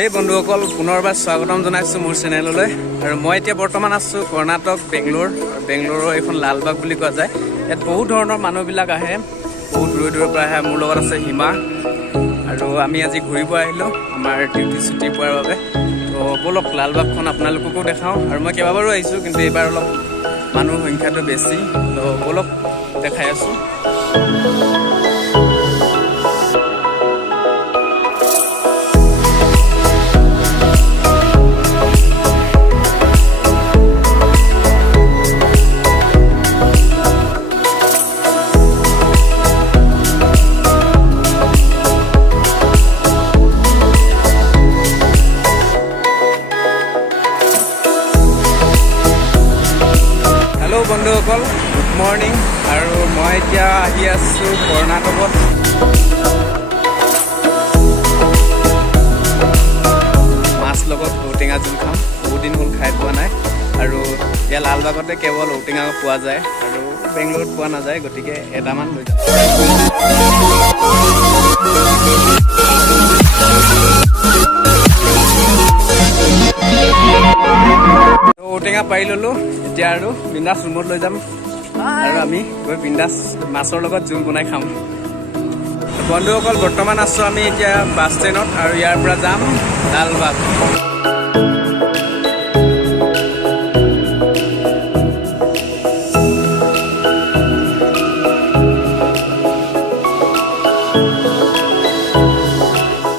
এই বন্ধুসকল পুনৰবাৰ স্বাগতম জনাইছোঁ মোৰ চেনেললৈ। আৰু মই এতিয়া বৰ্তমান আছোঁ কৰ্ণাটক বেংগলোৰৰ এইখন লালবাগ বুলি কোৱা যায়। ইয়াত বহুত ধৰণৰ মানুহবিলাক আহে, বহুত দূৰৰ পৰা আহে। মোৰ লগত আছে হিমা, আৰু আমি আজি ঘূৰিব আহিলোঁ আমাৰ ডিউটি ছুটি পোৱাৰ বাবে। তো ব'লক লালবাগখন আপোনালোককো দেখাওঁ। আৰু মই কেইবাবাৰো আহিছোঁ, কিন্তু এইবাৰ অলপ মানুহৰ সংখ্যাটো বেছি। তো ব'লক দেখাই আছোঁ। বন্ধুসকল গুড মৰ্ণিং। আৰু মই এতিয়া আহি আছোঁ কৰ্ণাটকত। মাছ লগত ঔটেঙা জোল খাম, বহুত দিন হ'ল খাই পোৱা নাই। আৰু এতিয়া লালবাগতে কেৱল ঔটেঙা পোৱা যায়, আৰু বেংগলোৰত পোৱা নাযায়, গতিকে এটামান লৈ যাম। ঔটেঙা পাৰি ল'লোঁ। এতিয়া আৰু বিন্দাছ ৰুমত লৈ যাম, আৰু আমি গৈ বিন্দাছ মাছৰ লগত জোল বনাই খাম। বন্ধুসকল বৰ্তমান আছোঁ আমি এতিয়া বাছ ষ্টেণ্ডত, আৰু ইয়াৰ পৰা যাম লালবাগ।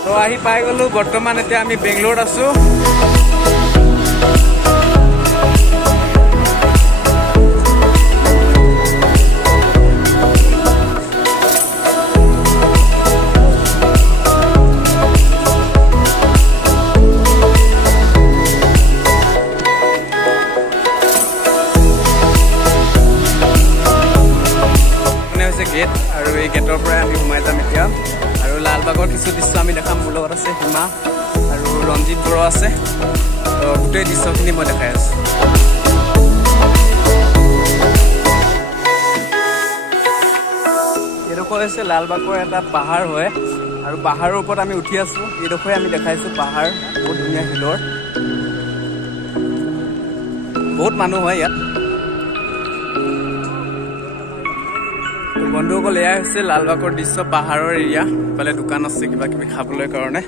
তো আহি পাই গ'লোঁ। বৰ্তমান এতিয়া আমি বেংগলোৰত আছোঁ। গেট, আৰু এই গেটৰ পৰাই আমি সোমাই যাম এতিয়া। আৰু লালবাগৰ কিছু দৃশ্য আমি দেখাম। মোৰ লগত আছে হিমা আৰু ৰঞ্জিত বড়ো আছে। তো গোটেই দৃশ্যখিনি মই দেখাই আছোঁ। এইডোখৰ হৈছে লালবাগৰ এটা পাহাৰ হয়, আৰু পাহাৰৰ ওপৰত আমি উঠি আছোঁ। এইডোখৰে আমি দেখাইছোঁ পাহাৰ, বহুত ধুনীয়া শিলৰ, বহুত মানুহ হয় ইয়াত। বন্ধুসকল এয়াই হৈছে লালবাগৰ দৃশ্য, পাহাৰৰ এৰিয়া। ইফালে দোকান আছে কিবা কিবি খাবলৈ কাৰণে।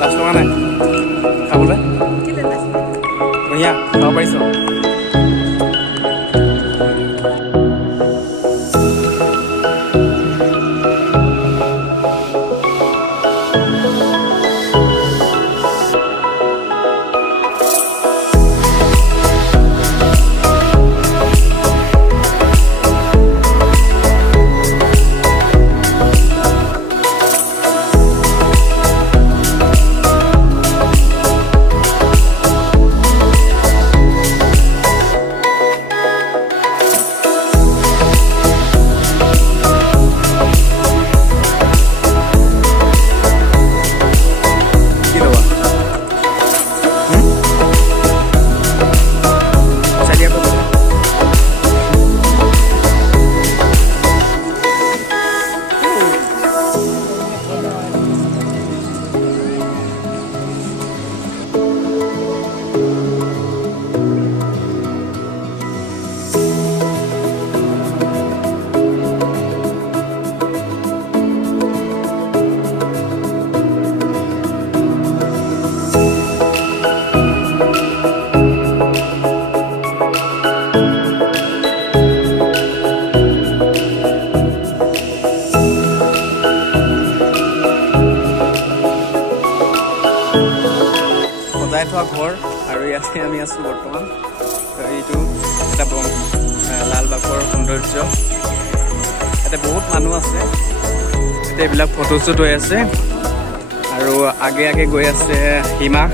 লাজ লগা নাই খাবলৈ? বঢ়িয়া, খাব পাৰিছ? সজাই থোৱা ঘৰ, আৰু ইয়াতে আমি আছোঁ বৰ্তমান। এইটো এটা লালবাগৰ সৌন্দৰ্য। ইয়াতে বহুত মানুহ আছে, ইয়াতে এইবিলাক ফটোশ্বুট হৈ আছে, আৰু আগে আগে গৈ আছে হিমা।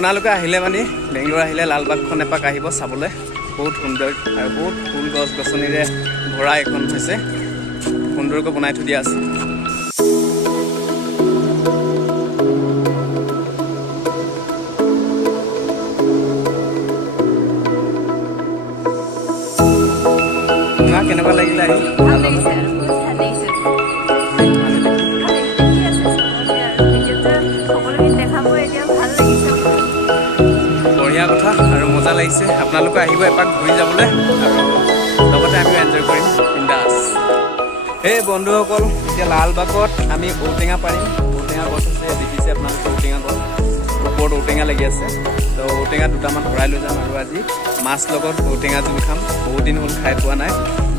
আপোনালোকে আহিলে মানে বেংগলোৰ আহিলে লালবাগখন এপাক আহিব চাবলৈ। বহুত সুন্দৰ আৰু বহুত ফুল গছ গছনিৰে ভৰা এখন হৈছে, সুন্দৰকৈ বনাই থৈ দিয়া আছে। কেনেকুৱা লাগিলে আহি? বঢ়িয়া কথা আৰু মজা লাগিছে। আপোনালোকে আহিব এপাক ঘূৰি যাবলৈ আৰু লগতে আমিও এনজয় কৰিম বিন্দাছ। সেই বন্ধুসকল, এতিয়া লালবাগত আমি ঔটেঙা পাৰিম। ঔটেঙা গছ আছে, দেখিছে আপোনালোকে ঔটেঙা গছ, ওপৰত ঔটেঙা লাগি আছে। তো ঔটেঙা দুটামান ভৰাই লৈ যাম আৰু আজি মাছ লগত ঔটেঙা জোল খাম। বহুত দিন হ'ল খাই পোৱা নাই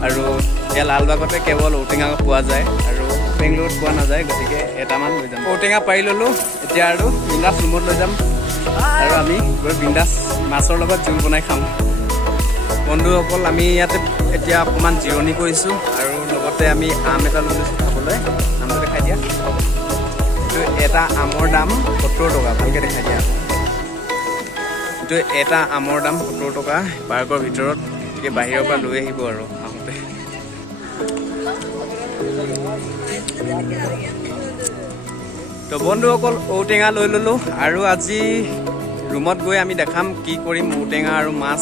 আৰু এতিয়া লালবাগতে কেৱল ঔটেঙা পোৱা যায় আৰু বেংগলোৰত পোৱা নাযায়, গতিকে এটামান লৈ যাম। ঔটেঙা পাৰি ল'লোঁ, এতিয়া আৰু বিন্দাছ ৰুমত লৈ যাম আৰু আমি গৈ বিন্দাছ মাছৰ লগত জোল বনাই খাম। বন্ধুসকল, আমি ইয়াতে এতিয়া অকণমান জিৰণি কৰিছোঁ আৰু লগতে আমি আম এটা লৈ লৈছোঁ খাবলৈ। আমটো দেখাই দিয়া। এইটো এটা আমৰ দাম 70 টকা। ভালকৈ দেখাই দিয়া। এইটো এটা আমৰ দাম 70 টকা পাৰ্কৰ ভিতৰত। গতিকে বাহিৰৰ পৰা লৈ আহিব আৰু আহোঁতে। তো বন্ধুসকল, ঔটেঙা লৈ ল'লোঁ আৰু আজি ৰুমত গৈ আমি দেখাম কি কৰিম, ঔটেঙা আৰু মাছ।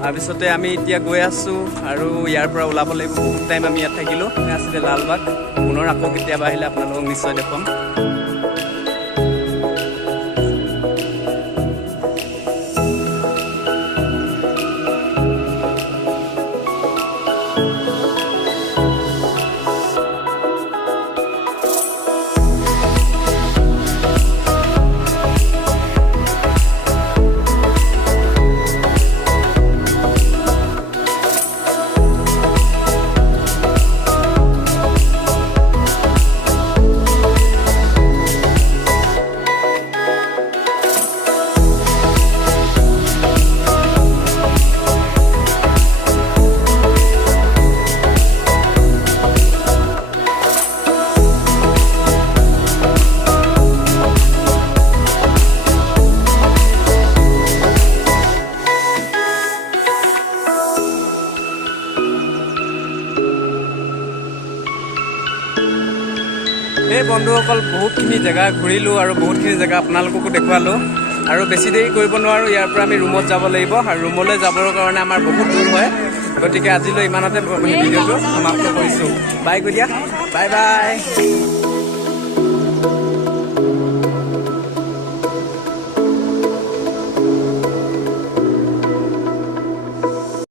তাৰপিছতে আমি এতিয়া গৈ আছোঁ আৰু ইয়াৰ পৰা ওলাব লাগিব। বহুত টাইম আমি ইয়াত থাকিলোঁ। আছিলে লালবাগ। পুনৰ আকৌ কেতিয়াবা আহিলে আপোনালোকক নিশ্চয় দেখুৱাম। এই বন্ধুসকল, বহুতখিনি জেগা ঘূৰিলোঁ আৰু বহুতখিনি জেগা আপোনালোককো দেখুৱালোঁ আৰু বেছি দেৰি কৰিব নোৱাৰোঁ। ইয়াৰ পৰা আমি ৰুমত যাব লাগিব আৰু ৰুমলৈ যাবৰ কাৰণে আমাৰ বহুত দূৰ হয়। গতিকে আজিলৈ ইমানতে ভিডিঅ'টো সমাপ্ত কৰিছোঁ। বাই কৈ দিয়া। Bye bye.